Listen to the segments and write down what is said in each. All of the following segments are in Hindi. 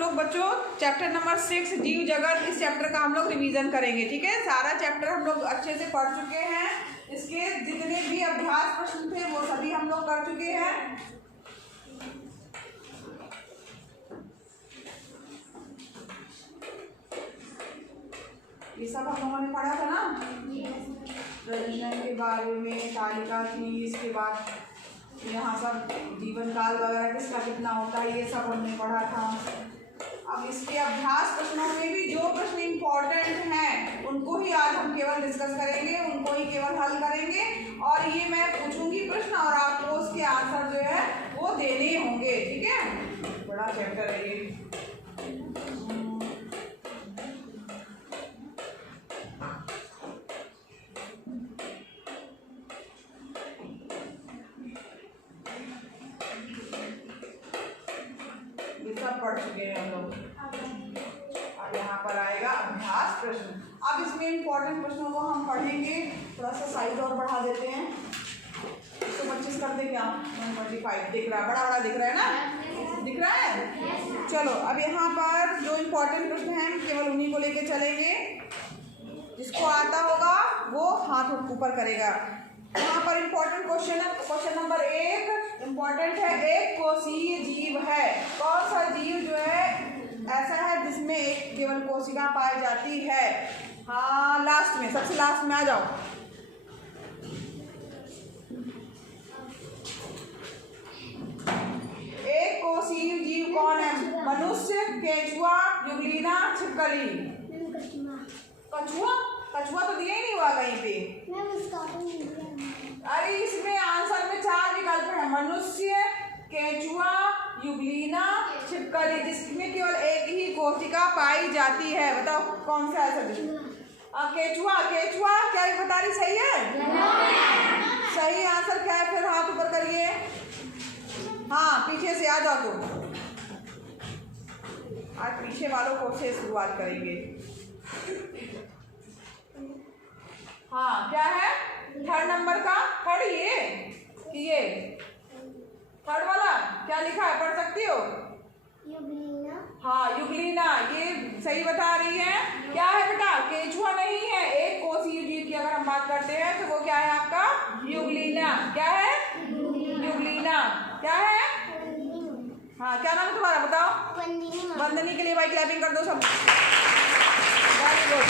लोग बच्चों चैप्टर नंबर 6 जीव जगत, इस चैप्टर का हम लोग रिवीजन करेंगे। ठीक है, सारा चैप्टर हम लोग अच्छे से पढ़ चुके हैं। इसके जितने भी अभ्यास प्रश्न थे वो सभी हम लोग कर चुके हैं। ये सब हम लोगों ने पढ़ा था ना, प्रजनन के बारे में तालिका थी, इसके बाद यहाँ सब जीवन काल वगैरह किसका कितना होता है ये सब हमने पढ़ा था। अब इसके अभ्यास प्रश्नों में भी जो प्रश्न इम्पोर्टेंट हैं उनको ही आज हम केवल डिस्कस करेंगे, उनको ही केवल हल करेंगे। और ये मैं पूछूंगी प्रश्न और आपको उसके आंसर जो है वो देने होंगे। ठीक है, बड़ा चैप्टर है ये। पढ़ चुके हैं हम लोग। और यहाँ पर आएगा अभ्यास प्रश्न। अब इसमें इंपॉर्टेंट प्रश्नों को हम पढ़ेंगे। थोड़ा सा साइज और बढ़ा देते हैं, 125 कर दे क्या, 125 दिख रहा है, बड़ा बड़ा दिख रहा है ना, दिख रहा है। चलो अब यहाँ पर जो इम्पोर्टेंट प्रश्न हैं केवल उन्हीं को लेके चलेंगे। जिसको आता होगा वो हाथ ऊपर करेगा। यहाँ पर इम्पोर्टेंट क्वेश्चन है, क्वेश्चन नंबर 1 इम्पोर्टेंट है। एक कोशीय जीव है। कौन सा जीव जो है ऐसा है जिसमें एक केवल कोशिका पाई जाती है? हाँ, लास्ट में, सबसे लास्ट में आ जाओ। एक कोशीय जीव कौन है? मनुष्य, केंचुआ, युगलीना, छिपकली। कछुआ? कछुआ तो दिया ही नहीं हुआ कहीं पे। अरे इसमें आंसर में 4 विकल्प है, मनुष्य, केंचुआ, युगलीना, छिपकली, जिसमें केवल एक ही कोशिका पाई जाती है। बताओ कौन सा है? केंचुआ। केंचुआ क्या ये बता रही सही है? सही आंसर क्या है? फिर हाथ ऊपर करिए। हाँ, पीछे से आ जाओ तुम। आज पीछे वालों को से शुरुआत करेंगे। हाँ, क्या है? थर्ड नंबर का, थर्ड ये थर्ड वाला क्या लिखा है, पढ़ सकती हो? युगलीना। हाँ, युगलीना, ये सही बता रही है। क्या है बेटा? केंचुआ नहीं है। एक कोशीय जीव की अगर हम बात करते हैं तो वो क्या है आपका? युगलीना। क्या है? युगलीना। क्या है? हाँ, क्या नाम है तुम्हारा? बताओ। वंदनी के लिए भाई क्लैपिंग कर दो सब। Very good.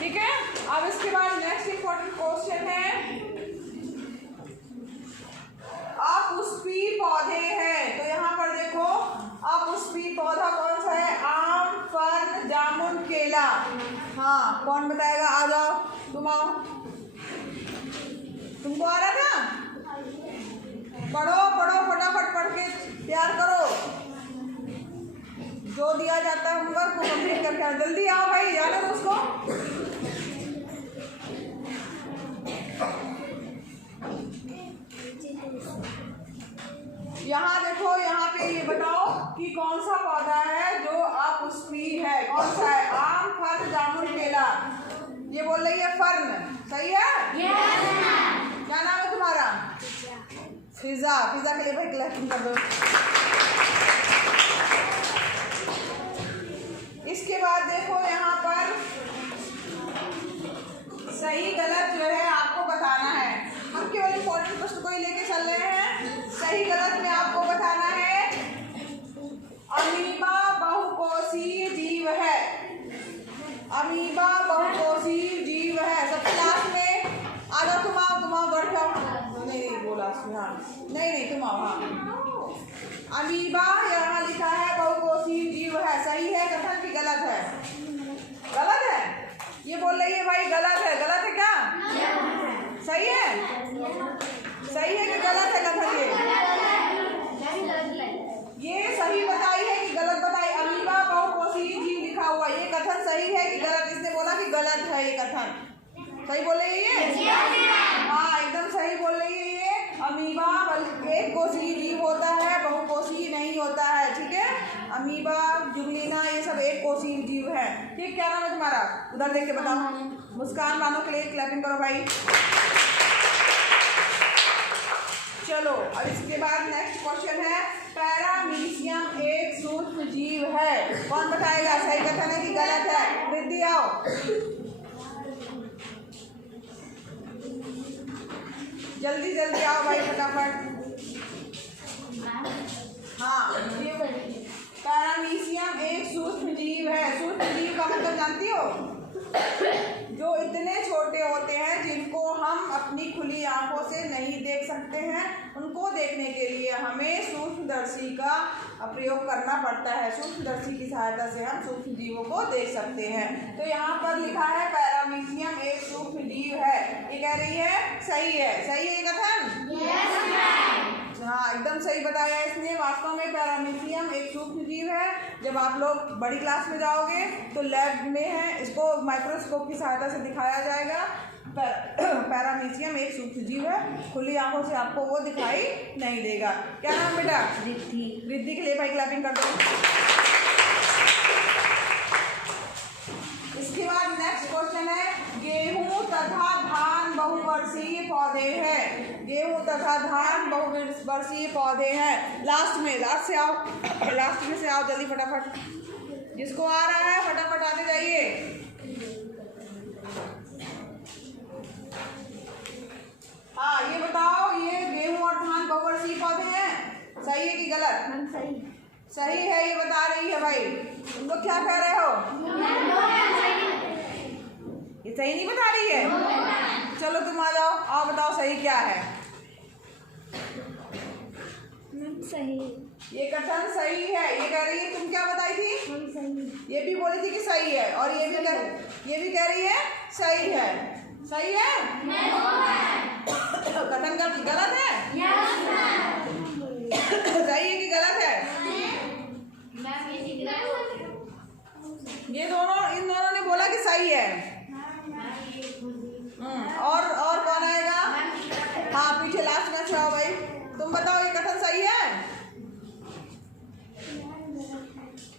ठीक है, अब इसके बाद नेक्स्ट इंपॉर्टेंट क्वेश्चन है, अपुष्पी पौधे हैं। तो यहाँ पर देखो, अपुष्पी पौधा कौन सा है? आम, फल, जामुन, केला। हाँ, कौन बताएगा? आ जाओ, तुम आओ। तुमको आ रहा था? पढ़ो पढ़ो, फटाफट पढ़ के तैयार करो। जो दिया जाता है होमवर्क को कंप्लीट करके जल्दी आओ भाई, जाने दो उसको। यहाँ देखो, यहाँ पे ये बताओ कि कौन सा पौधा है जो अपुष्पी है? कौन सा है? आम, फल, जामुन, केला। ये बोल रही है फर्न। सही है? क्या नाम है तुम्हारा? फिजा। फिजा के लिए भाई क्लैपिंग कर दो। इसके बाद देखो यहाँ पर सही गलत जो है आपको बताना है। हम केवल इम्पोर्टेंट प्रश्न को ही लेके चल रहे हैं। सही गलत में आपको बताना है। अमीबा बहुकोशीय जीव है। अमीबा बहुकोशीय जीव है। सबसे लास्ट में आ जाओ, तुम आओ बढ़ जाओ। नहीं बोला, हाँ नहीं तुम आओ। हाँ, अमीबा यहाँ लिखा है बहुकोशीय जीव है। सही है कथन की गलत है? गलत है। ये बोल रही है भाई गलत है। गलत है क्या? सही है? सही है कि गलत है कथन? ये सही बताई है कि गलत बताई? अमीबा बहुकोशीय जीव लिखा हुआ, ये कथन सही है कि गलत? इसने बोला कि गलत है ये कथन। सही बोल रही है ये? हाँ, एकदम सही बोल रही है ये। अमीबा एक कोशीय जीव होता है, बहुकोशीय नहीं होता है। ठीक है, अमीबा, जुगलीना ये सब एक कोशीय जीव है। ठीक, क्या नाम है तुम्हारा? उधर देख के बताओ। मुस्कान वालों के लिए क्लैपिंग करो भाई। चलो अब इसके बाद नेक्स्ट क्वेश्चन है, पैरामीशियम एक सूत्र सूक्ष्म जीव है। कौन बताएगा सही कथन है कि गलत है? रिद्धि आओ। जल्दी जल्दी आओ भाई फटाफट। हाँ, पैरामीशियम एक सूक्ष्म जीव है। सूक्ष्म जीव का मतलब जानती हो? जो इतने छोटे होते हैं जिनको हम अपनी खुली आंखों से नहीं देख सकते हैं, उनको देखने के लिए हमें सूक्ष्मदर्शी का प्रयोग करना पड़ता है। सूक्ष्मदर्शी की सहायता से हम सूक्ष्म जीवों को देख सकते हैं। तो यहाँ पर लिखा है पैरामीशियम एक सूक्ष्म जीव है। ये कह रही है सही है। सही है ये कथन? हाँ, एकदम सही बताया इसने। वास्तव में पैरामीशियम एक सूक्ष्म जीव है। जब आप लोग बड़ी क्लास में जाओगे तो लैब में है, इसको माइक्रोस्कोप की सहायता से दिखाया जाएगा। पैरामीशियम एक सूक्ष्म जीव है, खुली आंखों से आपको वो दिखाई नहीं देगा। क्या नाम बेटा? रिद्धि। रिद्धि के लिए भाई क्लैपिंग कर दो। इसके बाद नेक्स्ट क्वेश्चन है, गेहूं तथा धान बहुवर्षीय पौधे हैं। गेहूं तथा धान बहुवर्षीय पौधे हैं। लास्ट से आओ, लास्ट में से आओ जल्दी फटाफट। जिसको आ रहा है फटाफट आते जाइए। हाँ, ये बताओ, ये गेहूं और धान बहुवर्षीय पौधे हैं। सही है कि गलत? सही है, ये बता रही है भाई। तुम लोग क्या कह रहे हो? ये सही नहीं बता रही है? चलो तुम आ जाओ, आओ बताओ सही क्या है। सही। ये कथन सही है। ये कह रही है, तुम क्या बताई थी? सही। ये भी बोली थी कि सही है, और ये भी कह रही है सही है। सही है? कथन गलत है? सही है कि गलत है? ये इन दोनों ने बोला कि सही है। और कौन आएगा? हाँ, पीछे लास्ट में से आओ भाई। तुम बताओ ये कथन सही है?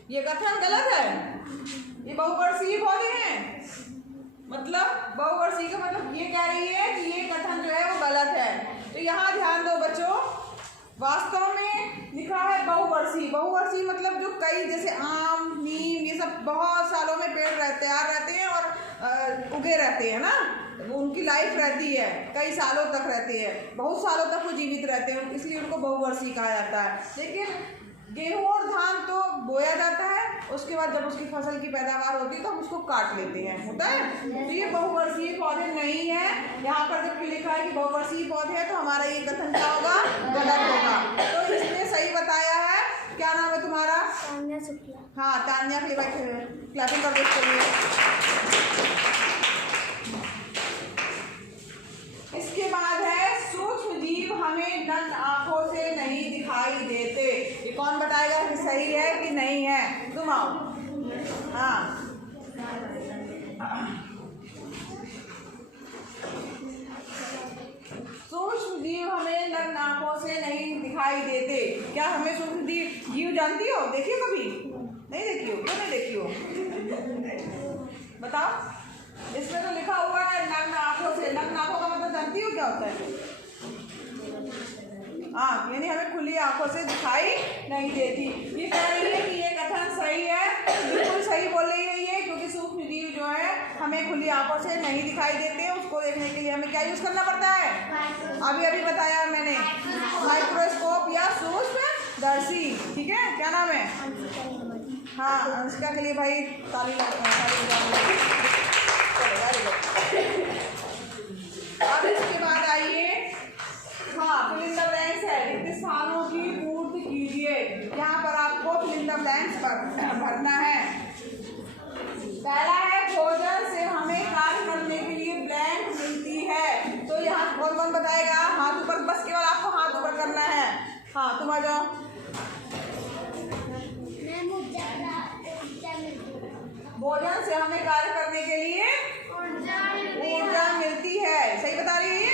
ये कथन गलत है। ये बहुवर्षीय पौधे हैं। मतलब बहुवर्षीय का मतलब ये कह रही है कि ये कथन जो है वो गलत है। तो यहाँ ध्यान दो बच्चों, वास्तव में लिखा है बहुवर्षीय। बहुवर्षीय मतलब जो कई, जैसे आम, नीम, ये सब बहुत सालों में पेड़ तैयार रहते हैं और उगे रहते हैं ना, उनकी लाइफ रहती है, कई सालों तक रहती है, बहुत सालों तक वो जीवित रहते हैं, इसलिए उनको बहुवर्षीय कहा जाता है। लेकिन गेहूं और धान तो बोया जाता है, उसके बाद जब उसकी फसल की पैदावार होती है तो हम उसको काट लेते हैं, होता है। तो ये बहुवर्षीय पौधे नहीं है। यहाँ पर जब लिखा है कि बहुवर्षीय पौधे है तो हमारा ये कथन क्या होगा? गलत होगा। तो इसने सही बताया है। क्या नाम है तुम्हारा? तान्या शुक्ला। हाँ, तान्या के लिए क्लैपिंग कर दो इसके लिए। इसके बाद है सूक्ष्म जीव हमें नग्न आंखों से नहीं दिखाई देते। ये कौन बताएगा कि सही है कि नहीं है? तुम आओ। हाँ, सूक्ष्म जीव हमें नग्न आंखों से नहीं दिखाई देते। क्या हमें सूक्ष्म जीव जानती हो? देखी हो कभी? नहीं देखी हो? क्यों नहीं देखी हो? बताओ। इसमें तो लिखा हुआ है नग्न आंखों से। नग्न आंखों का मतलब जानती हो क्या होता है? हाँ, यानी हमें खुली आंखों से दिखाई नहीं देती। ये कह रही है कि ये कथन सही है, बिल्कुल सही बोल रही है ये, क्योंकि सूक्ष्म जीव जो है हमें खुली आंखों से नहीं दिखाई देते। उसको देखने के लिए हमें क्या यूज करना पड़ता है? अभी बताया मैंने, माइक्रोस्कोप या सूक्ष्मदर्शी। ठीक है, क्या नाम है? हाँ, अंशिका के लिए भाई ताली अब इसके बाद आइए, हाँ, फिल इन द ब्लैंक्स है। रिक्त स्थानों की पूर्ति कीजिए। यहाँ पर आपको फिल इन द ब्लैंक्स पर भरना है। पहला है, भोजन से हमें कार्य करने के लिए ब्लैंक मिलती है। तो यहाँ कौन कौन बताएगा? हाथ ऊपर, बस केवल आपको हाथ ऊपर करना है। हाँ, तुम आ जाओ। भोजन से हमें कार्य करने के लिए ऊर्जा मिलती है। सही बता रही है ये?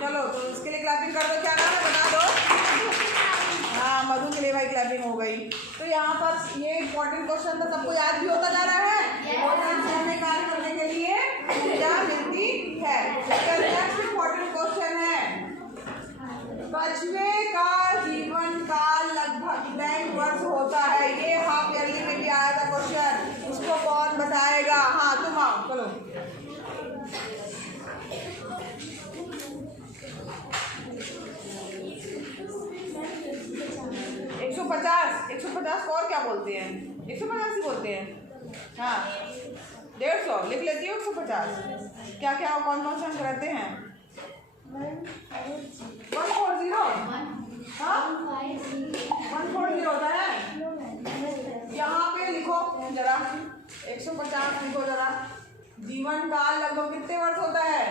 चलो, तो इसके लिए क्लैपिंग कर दो। क्या नाम है बता दो। हाँ, मधु के लिए भाई क्लैपिंग हो गई। तो यहाँ पर ये इंपॉर्टेंट क्वेश्चन था, सबको याद भी होता जा रहा है। भोजन से हमें कार्य करने के लिए ऊर्जा मिलती है। नेक्स्ट इंपॉर्टेंट क्वेश्चन है, कछुए का जीवन काल लगभग 1 वर्ष होता बढ़ाएगा। हाँ तुम आओ चलो। 150 को और क्या बोलते हैं? 150 ही बोलते हैं। हाँ 150 लिख लेती हूँ। 150 क्या क्या कौन कौन से अंक रहते हैं? 140। हाँ 140 होता है। यहाँ पे लिखो जरा 150 लिखो जरा। जीवन काल लगभग कितने वर्ष होता है?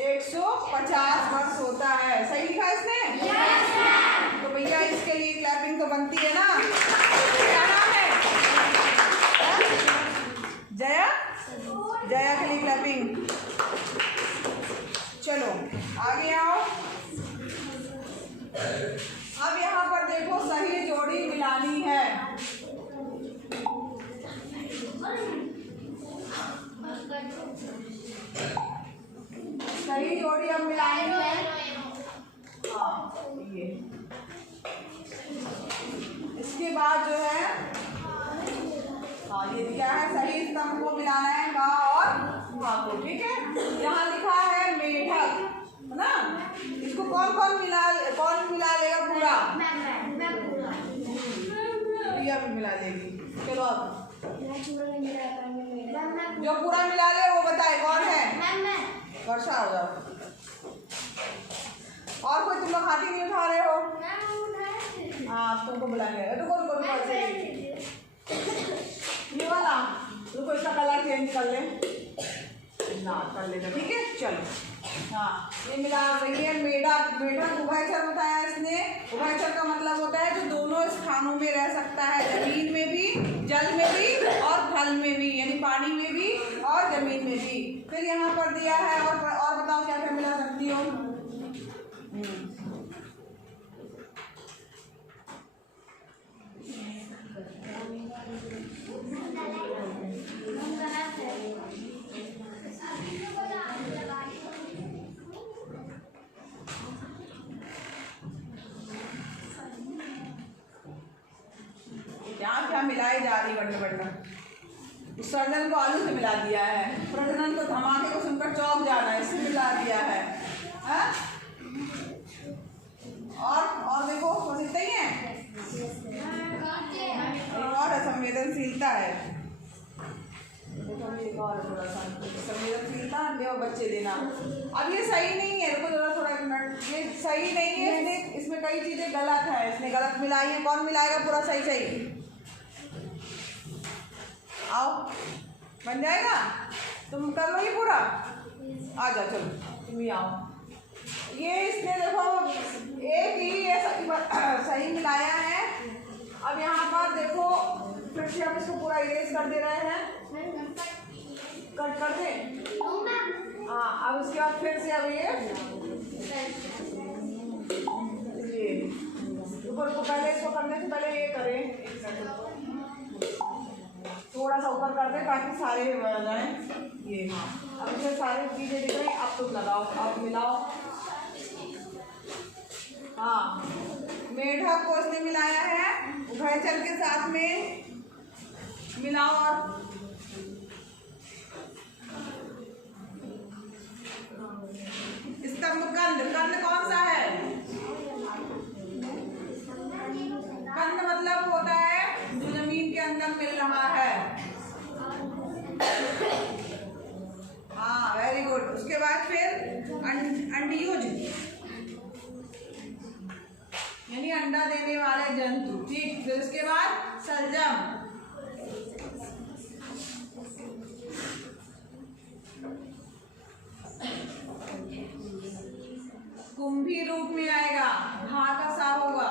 150 वर्ष होता है। सही लिखा इसने? yes, तो भैया इसके लिए क्लैपिंग तो बनती है ना। क्या नाम है? जया। जया के लिए क्लैपिंग। चलो आगे आओ। अब यहाँ पर देखो सही जोड़ी मिलानी है। सही जोड़ी अब मिलानी है। हाँ ये इसके बाद जो है हाँ ये क्या है? सही स्तंभ को मिलाना है का और का को। ठीक है। यहाँ लिखा है मेढक है ना। इसको कौन मिला लेगा पूरा? प्रिया भी मिला लेगी। चलो अब जो पूरा मिला ले वो बताए कौन है? वर्षा हो जाओ। और कोई तुम लोग हाथ ही नहीं उठा रहे हो? हाँ तुमको बुलाएंगे। रुको ये वाला रुको, इसका कलर चेंज कर ले ना, कर लेना। ठीक है चलो। हाँ ये मिला रही है मेढक। मेढक उभयचर बताया इसने। उभयचर का मतलब होता है जो दोनों स्थानों में रह सकता है, जमीन में भी, जल में भी और थल में भी, यानी पानी में भी और जमीन में भी। फिर यहाँ पर दिया है और बताओ क्या क्या मिला सकती हो? क्या मिलाई जा रही बंडा। विसर्जन को आलू से मिला दिया है। प्रजनन को धमाके को सुनकर चौंक जाना, इससे मिला दिया है। हाँ? और देखो बस इतना ही है। और संवेदनशीलता है। और थोड़ा सा संवेदनशीलता अंडे और बच्चे देना। अब ये सही नहीं है। रुको जरा थोड़ा एक मिनट। ये सही नहीं है। इसमें कई चीजें गलत है। इसने गलत मिलाई है। कौन मिलाएगा पूरा सही सही? आओ बन जाएगा। तुम कर लो ये पूरा। आ जाओ चलो तुम ही आओ। ये इसने देखो एक ही ये सही मिलाया है। अब यहाँ पर देखो फिर से हम इसको पूरा इरेज कर दे रहे हैं। कट कर दे। हाँ अब उसके बाद फिर से अब ये ऊपर पहले इसको करने से पहले ये करें। थोड़ा सा ऊपर कर दे ताकि सारे बन जाए। ये हाँ अब इसे सारी चीजें दिख रही। अब तुम लगाओ, अब मिलाओ। हाँ मेढक को इसने मिलाया है उभयचर के साथ में। मिलाओ। और स्तंभ कंद कौन सा है? कंद मतलब होता है जो जमीन के अंदर मिल रहा है। हाँ वेरी गुड। उसके बाद फिर अंडीयुज यानी अंडा देने वाले जंतु। ठीक। फिर उसके बाद सलजम। कुंभी रूप में आएगा। घा का सा होगा।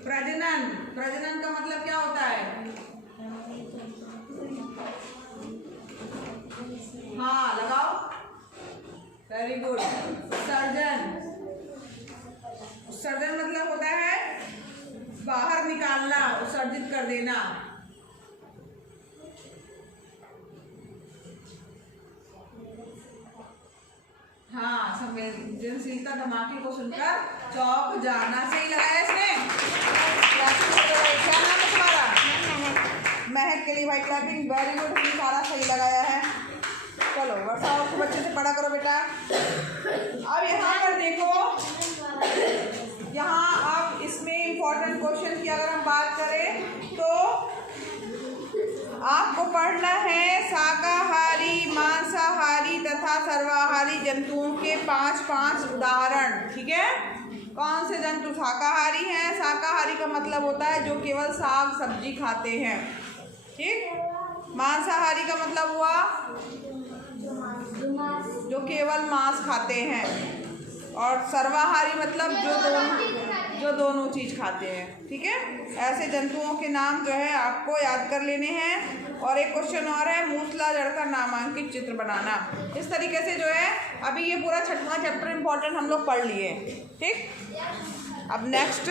प्रजनन। प्रजनन का मतलब क्या होता है? हाँ लगाओ। Very good. सर्जन। सर्जन मतलब होता है बाहर निकालना, उत्सर्जित कर देना। हाँ संवेदनशीलता धमाके को सुनकर चौंक जाना। सही लगाया इसने। क्या नाम है तुम्हारा? By clapping. वेरी गुड, हमने सारा सही लगाया है। चलो वर्षा, और खूब अच्छे से पढ़ा करो बेटा। अब यहाँ पर देखो, यहाँ अब इसमें इम्पोर्टेंट क्वेश्चन की अगर हम बात करें तो आपको पढ़ना है शाकाहारी, मांसाहारी तथा सर्वाहारी जंतुओं के 5 उदाहरण। ठीक है, कौन से जंतु शाकाहारी हैं? शाकाहारी का मतलब होता है जो केवल साग सब्जी खाते हैं। ठीक, मांसाहारी का मतलब हुआ जो केवल मांस खाते हैं, और सर्वाहारी मतलब जो दोनों चीज़ खाते हैं। ठीक है, ऐसे जंतुओं के नाम जो है आपको याद कर लेने हैं। और एक क्वेश्चन और है, मूसलाधार का नामांकित चित्र बनाना। इस तरीके से जो है अभी ये पूरा 6वां चैप्टर इम्पोर्टेंट हम लोग पढ़ लिए। ठीक, अब नेक्स्ट